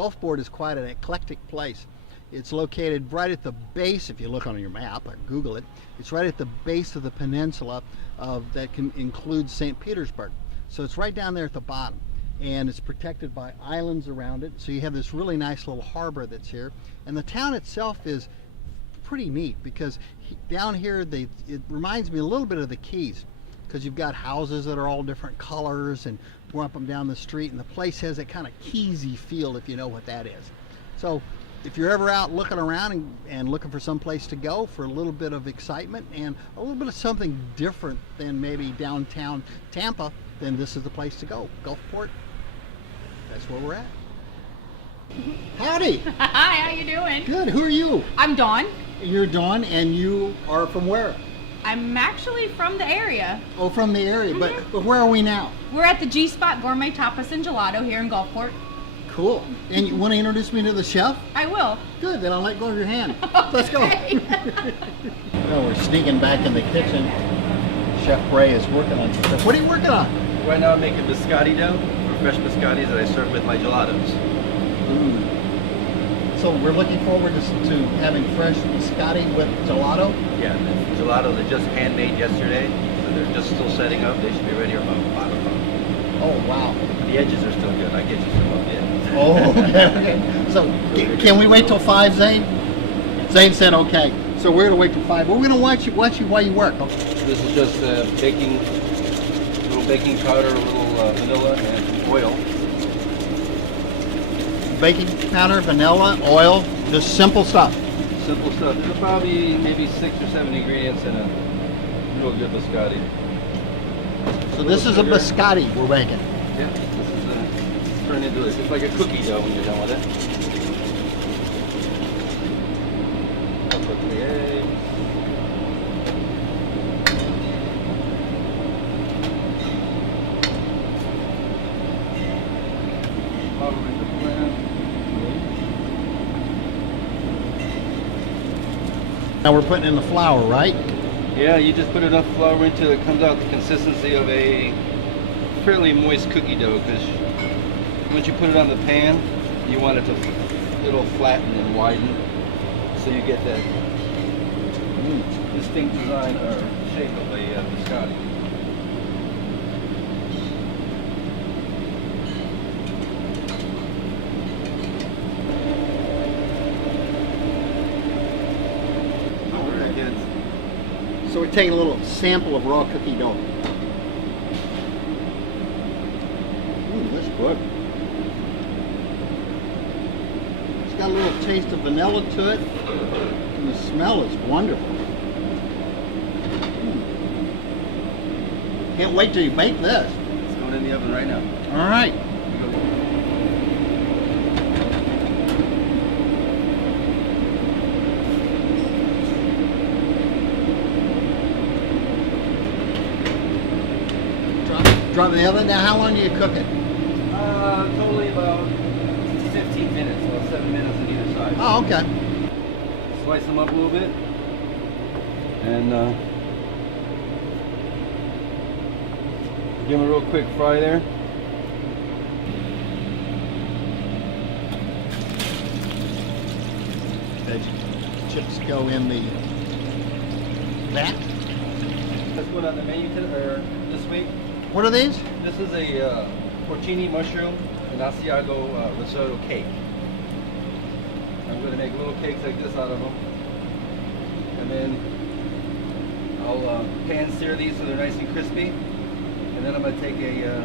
Gulfport is quite an eclectic place. It's located right at the base, if you look on your map or Google it, it's right at the base of the peninsula that includes St. Petersburg. So it's right down there at the bottom, and it's protected by islands around it. So you have this really nice little harbor that's here. And the town itself is pretty neat because down here it reminds me a little bit of the Keys, because you've got houses that are all different colors and go up and down the street, and the place has that kind of Keysy feel, if you know what that is. So if you're ever out looking around and looking for some place to go for a little bit of excitement and a little bit of something different than maybe downtown Tampa, then this is the place to go. Gulfport, that's where we're at. Howdy. Hi, how you doing? Good, who are you? I'm Dawn. You're Dawn, and you are from where? I'm actually from the area. Oh, from the area, but where are we now? We're at the G-Spot Gourmet Tapas and Gelato here in Gulfport. Cool. And you want to introduce me to the chef? I will. Good, then I'll let go of your hand. Okay. Let's go. Well, we're sneaking back in the kitchen. Chef Ray is working on stuff. What are you working on? Right now I'm making biscotti dough for fresh biscottis that I serve with my gelatos. So we're looking forward to having fresh biscotti with gelato? Yeah, the gelatos are just handmade yesterday, so they're just still setting up. They should be ready about 5 o'clock. Oh, wow. The edges are still good. I get you some of the edges. Oh, okay. So can we wait till 5, Zane? Zane said okay. So we're going to wait till 5. We're going to watch you while you work. This is just a little baking powder, a little vanilla, and oil. Baking powder, vanilla, oil, just simple stuff. Simple stuff. There's probably maybe 6 or 7 ingredients in a real good biscotti. So this is a biscotti we're making. Yeah, this is turned into this. It's like a cookie dough when you're done with it. I'll put the eggs. Flour in the blend. Now we're putting in the flour, right? Yeah, you just put enough flour into it, comes out the consistency of a fairly moist cookie dough, because once you put it on the pan, you want it to it'll flatten and widen, so you get that distinct design or shape of a biscotti. So we're taking a little sample of raw cookie dough. That's good. It's got a little taste of vanilla to it, and the smell is wonderful. Can't wait till you bake this. It's going in the oven right now. All right. Drop it in the oven. Now, how long do you cook it? Totally about 15 minutes, about 7 minutes on either side. Oh, okay. Slice them up a little bit, and give them a real quick fry there. The chips go in the vat. Let's put on the menu this week. What are these? This is a porcini mushroom and Asiago risotto cake. I'm going to make little cakes like this out of them, and then I'll pan sear these so they're nice and crispy, and then I'm going to take a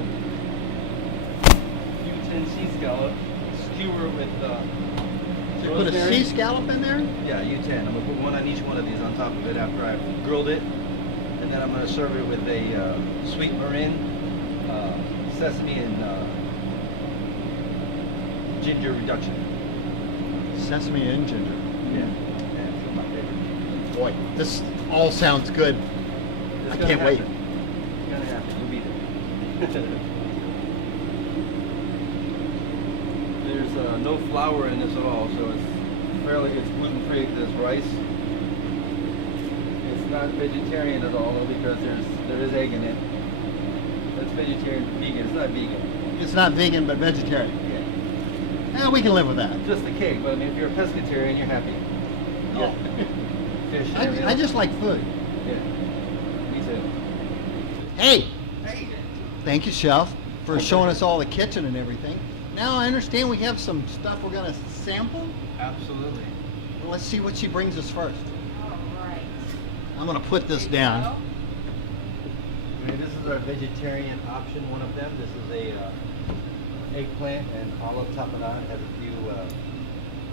U10 sea scallop, skewer with So you put a sea scallop in there? Yeah, U10. I'm going to put one on each one of these on top of it after I've grilled it, and then I'm going to serve it with a sweet marin, sesame and ginger reduction. Sesame and ginger. Yeah, that's my favorite. Boy, this all sounds good. I can't wait. It's gonna happen. You'll be there. There's no flour in this at all, so it's gluten free. There's rice. It's not vegetarian at all, though, because there is egg in it. That's vegetarian, vegan. It's not vegan. It's not vegan, but vegetarian. Yeah. we can live with that. Just a cake, but I mean, if you're a pescatarian, you're happy. Oh. Fish. And everything I else. just like food. Yeah. Me too. Hey, Hey. thank you, Chef, for showing us all the kitchen and everything. Now I understand we have some stuff we're gonna sample. Absolutely. Well, let's see what she brings us first. All right. I'm gonna put this down. Okay, this is our vegetarian option. One of them. This is a eggplant and olive tapenade. It has a few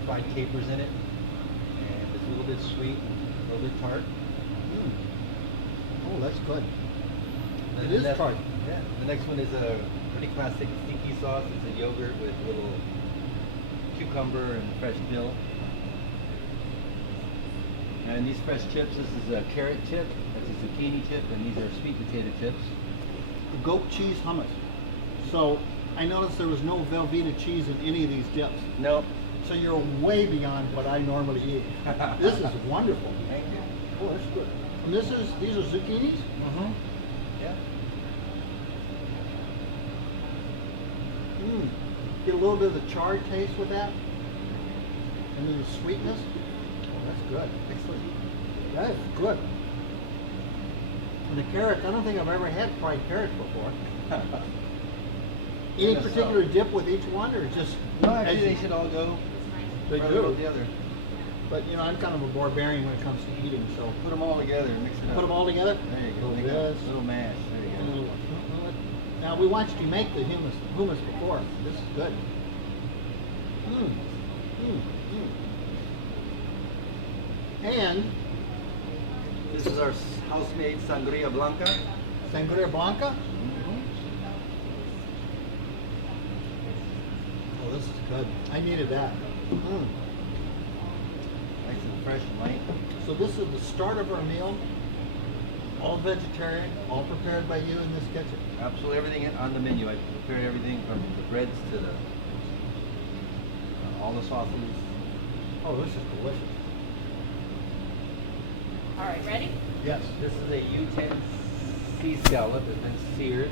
fried capers in it, and it's a little bit sweet, and a little bit tart. Oh, that's good. And It the is next- tart. Yeah. The next one is a pretty classic tzatziki sauce. It's a yogurt with a little cucumber and fresh dill. And these fresh chips, this is a carrot chip, that's a zucchini chip, and these are sweet potato chips. Goat cheese hummus. So I noticed there was no Velveeta cheese in any of these dips. Nope. So you're way beyond what I normally eat. This is wonderful. Thank you. Oh, that's good. And these are zucchinis? Mm-hmm. Yeah. Get a little bit of the charred taste with that. And then the sweetness. Oh, that's good. Excellent. That is good. And the carrots, I don't think I've ever had fried carrots before. Any Yes, particular dip with each one, or just? No, as actually you- they should all go They one do. above the other. But you know, I'm kind of a barbarian when it comes to eating, so Put them all together and mix it up. put them all together. There you go. Little Make a this, little mash. There you and go. little- Now we watched you make the hummus before. This is good. And This is our house-made sangria blanca. sangria blanca. Oh, this is good. I needed that. Nice and fresh and light. So this is the start of our meal. All vegetarian, all prepared by you in this kitchen. Absolutely everything on the menu. I prepared everything from the breads to the all the sauces. Oh, this is delicious. All right, ready? Yes. This is a U10 sea scallop. It's been seared,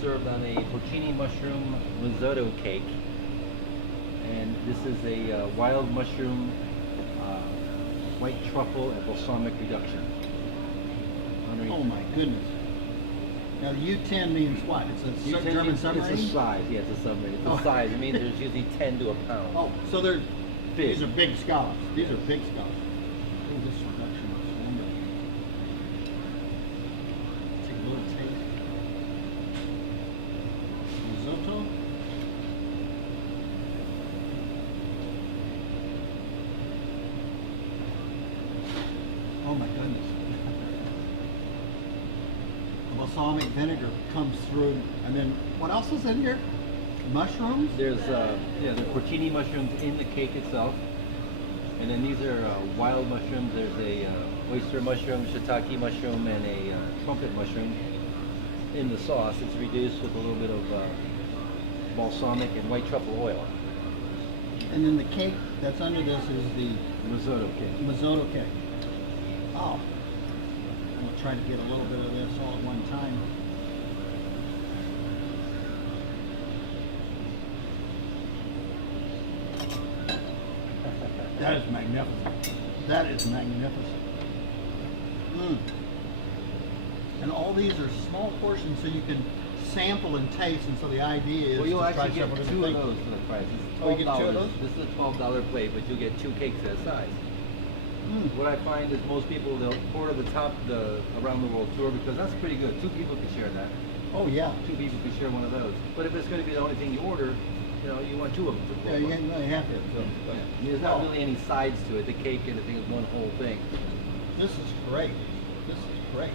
served on a porcini mushroom risotto cake. And this is a wild mushroom white truffle and balsamic reduction. Underneath. Oh my goodness. Now the U10 means what? It's a U10 German means- submarine? It's a size, yeah, it's a submarine. It's Oh. a size. It means there's usually 10 to a pound. Oh, so they're Big. these are big scallops. These are big scallops. Oh, this reduction looks wonderful. Take a little taste. Risotto. Oh my goodness. The balsamic vinegar comes through, and then what else is in here? Mushrooms? There's the porcini mushrooms in the cake itself, and then these are wild mushrooms. There's a oyster mushroom, shiitake mushroom, and a trumpet mushroom in the sauce. It's reduced with a little bit of balsamic and white truffle oil. And then the cake that's under this is the Risotto cake. risotto cake. Oh, I'm gonna try to get a little bit of this all at one time. That is magnificent. That is magnificent. And all these are small portions, so you can sample and taste. And so the idea is Well, you'll to try actually get several two of different those things. for the price. This is Oh, you get two of $12. those? This is a $12 plate, but you'll get two cakes that size. What I find is most people, they'll order the around the world tour because that's pretty good. Two people can share that. Oh yeah. Two people can share one of those. But if it's going to be the only thing you order, you know, you want two of them for Yeah, $12. you really have to. Yeah. I mean, there's not really any sides to it. The cake and the thing is one whole thing. This is great. This is great.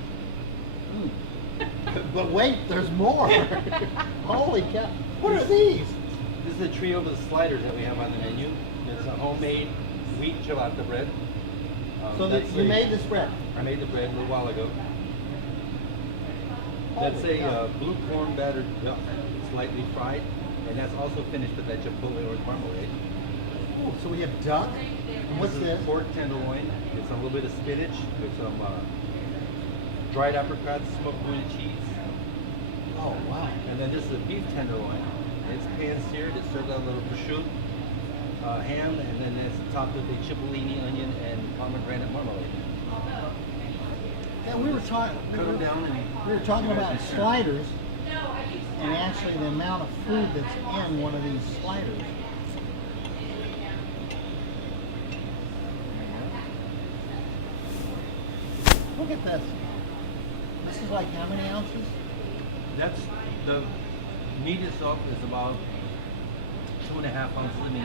But wait, there's more. Holy cow. What are these? This is a trio of the sliders that we have on the menu. It's a homemade wheat ciabatta bread. So that That's you a- made this bread. I made the bread a little while ago. That's Holy cow. a blue corn battered duck, slightly fried, and that's also finished with that chipotle or marmalade. Oh, so we have duck. And what's is this? Pork tenderloin. It's a little bit of spinach with some dried apricots, smoked Buddha cheese. Oh wow. And then this is a beef tenderloin It's pan-seared. It's served on a little prosciutto ham, and then it's topped with a cipollini onion and pomegranate marmalade. Yeah, we were talking. Cut them down and We were talking about sliders, and actually the amount of food that's in one of these sliders. Look at this. This is like how many ounces? That's the meat itself is about 2.5 ounces of meat,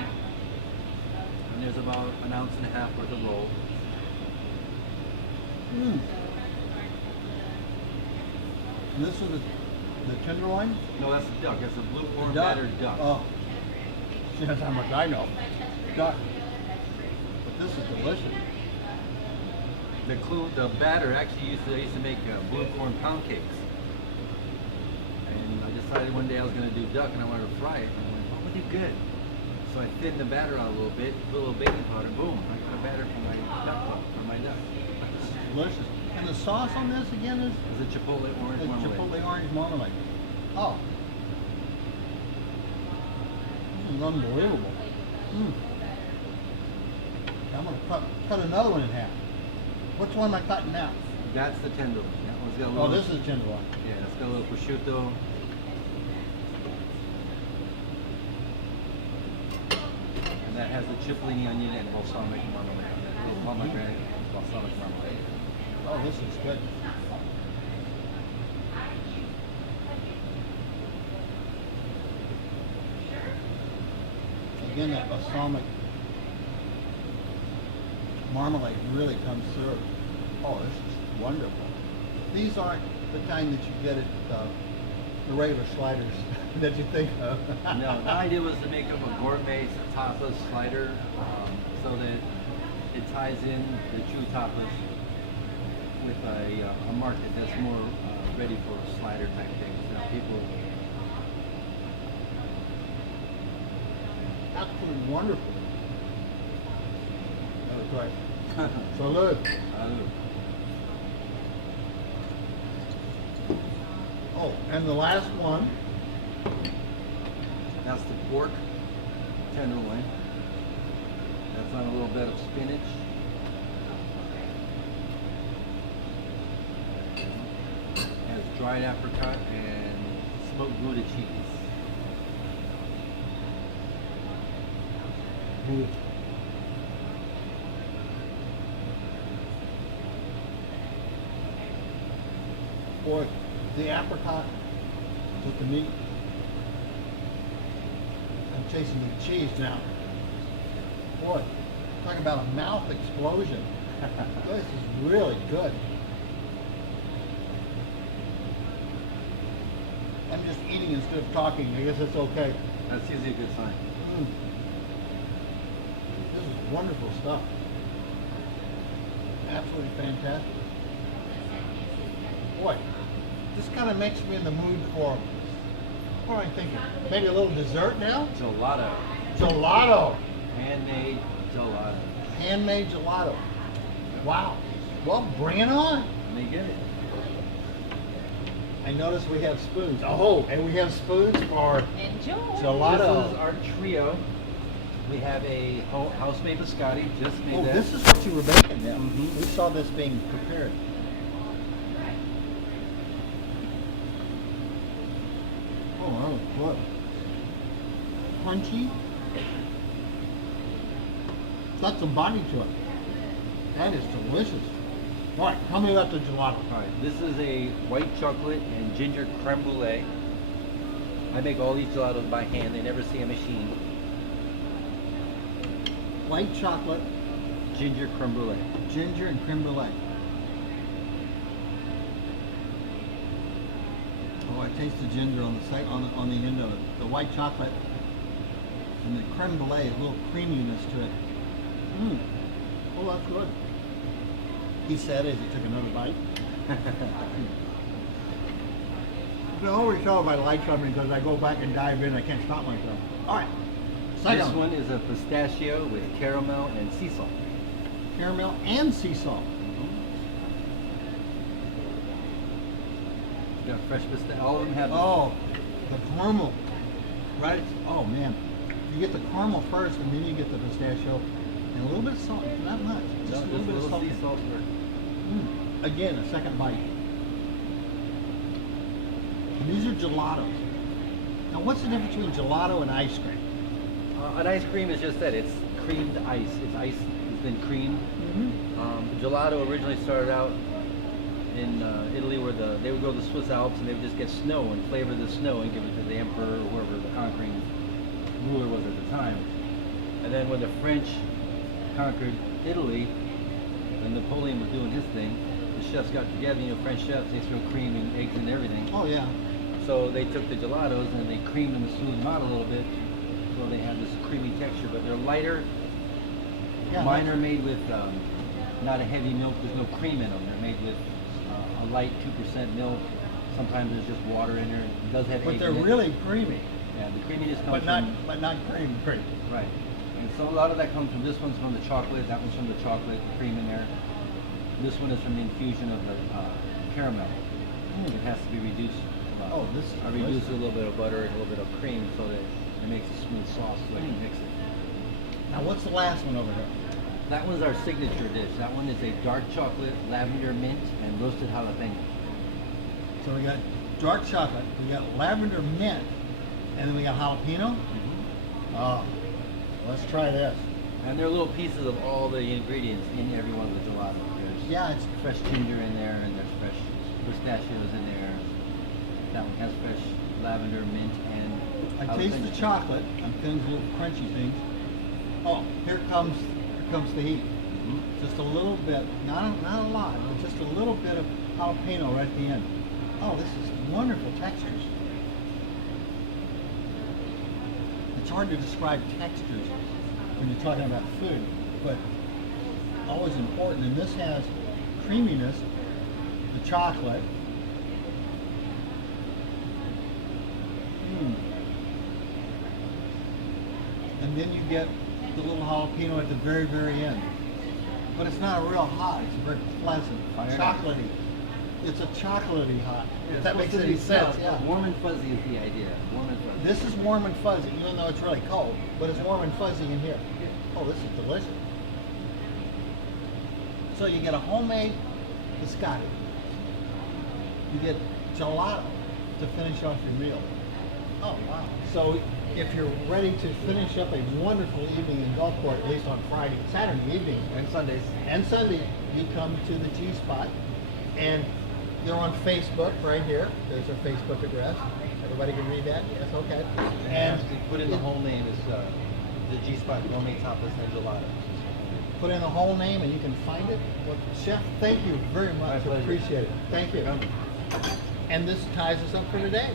and there's about 1.5 ounces worth of roll. Mm. And this is the tenderloin? No, that's a duck. That's a blue corn Duck. battered duck. Oh. That's how much I know. Duck. But this is delicious. The batter actually I used to make blue corn pound cakes, and I decided one day I was going to do duck and I wanted to fry it. And I went, oh, would do good. So I thinned the batter out a little bit, put a little baking powder, boom! I got a batter for my duck. This is delicious. And the sauce on this again is It's a chipotle orange the marmalade. chipotle orange marmalade. Oh. This is unbelievable. Mm. I'm going to cut another one in half. Which one am I cutting now? That's the tenderloin. That one's got a Oh, little. this is tenderloin. Yeah, it's got a little prosciutto. And that has the cipollini onion and balsamic marmalade. Little pomegranate balsamic marmalade. Oh, this is good. Again, that balsamic marmalade really comes through. Oh, this is wonderful. These aren't the kind that you get at the regular sliders that you think of. No, the idea was to make up a gourmet tapas slider, so that it ties in the true tapas with a market that's more ready for slider type things. Now people, Absolutely wonderful. That's right. Salud. Oh, and the last one. that's the pork tenderloin. That's on a little bit of spinach. Has dried apricot and smoked Gouda cheese. Boy, the apricot with the meat. I'm chasing the cheese now. Boy, talk about a mouth explosion. This is really good. I'm just eating instead of talking. I guess that's okay. That's usually a good sign. Mm. This is wonderful stuff. Absolutely fantastic. Boy, this kind of makes me in the mood for, what am I thinking? Maybe a little dessert now? Gelato. Gelato. Handmade gelato. Handmade gelato. Wow. Well, bring it on. Let me get it. I noticed we have spoons. Oh, and we have spoons for Enjoy. gelato. This is our trio. We have a house-made biscotti, just made Oh, that. this is what you were baking now. Mhm. We saw this being prepared. Oh, that was good. Crunchy. Got some body to it. That is delicious. All right, tell me about the gelato. All right, this is a white chocolate and ginger creme brulee. I make all these gelatos by hand. They never see a machine. White chocolate, Ginger creme brulee. ginger, and creme brulee. Oh, I taste the ginger on the side, on the end of it. The white chocolate and the creme brulee, a little creaminess to it. Mmm. Oh, that's good. He said as he took another bite. I can always tell if I like something because I go back and dive in. I can't stop myself. All right. Second This one is a pistachio with caramel and sea salt. Caramel and sea salt. Got fresh pistachio. All of them have. Oh, the caramel. Right? Oh man. You get the caramel first and then you get the pistachio and a little bit of salt, not much. Just a little bit of salt. sea salt. Again, a second bite. These are gelatos. Now what's the difference between gelato and ice cream? An ice cream is just that, it's creamed ice. It's ice, it's been creamed. Gelato originally started out in Italy, where they would go to the Swiss Alps and they would just get snow and flavor the snow and give it to the emperor or whoever the conquering ruler was at the time. And then when the French conquered Italy and Napoleon was doing his thing, the chefs got together, French chefs, they threw cream and eggs and everything. Oh yeah. So they took the gelatos and they creamed them and smoothed them out a little bit, so they have this creamy texture, but they're lighter. Yeah, Mine are made with not a heavy milk, there's no cream in them. They're made with a light 2% milk. Sometimes there's just water in there. It does have but egg they're in it. really creamy. Yeah, the creaminess comes But not cream. Right. And so a lot of that comes from, this one's from the chocolate, that one's from the chocolate, cream in there. This one is from the infusion of the caramel. It has to be reduced. Oh, this is I reduce a little bit of butter and a little bit of cream so that it makes a smooth sauce so I can mix it. Now what's the last one over here? That one's our signature dish. That one is a dark chocolate, lavender mint, and roasted jalapeno. So we got dark chocolate, we got lavender mint, and then we got jalapeno. Oh, let's try this. And there are little pieces of all the ingredients in every one of the gelato. There's Yeah, it's fresh ginger in there, and there's fresh pistachios in there. That one has fresh lavender, mint, and I taste the chocolate. I'm feeling little crunchy things. Oh, here comes the heat. Just a little bit, not a lot, but just a little bit of jalapeno right at the end. Oh, this is wonderful textures. It's hard to describe textures when you're talking about food, but always important. And this has creaminess, the chocolate. And then you get the little jalapeno at the very, very end. But it's not a real hot, it's a very pleasant, chocolatey. It's a chocolatey hot. If that makes any sense, yeah. Warm and fuzzy is the idea. Warm and fuzzy. This is warm and fuzzy, even though it's really cold, but it's warm and fuzzy in here. Oh, this is delicious. So you get a homemade biscotti. You get gelato to finish off your meal. Oh, wow. So if you're ready to finish up a wonderful evening in Gulfport, at least on Saturday evening, And Sundays. and Sunday, you come to the G-Spot, and you're on Facebook right here. There's our Facebook address. Everybody can read that? Yes, okay. And put in the whole name is the G-Spot Gourmet Tapas and Gelato. Put in the whole name and you can find it. Well, Chef, thank you very My much. pleasure. Appreciate it. Thank you. And this ties us up for today.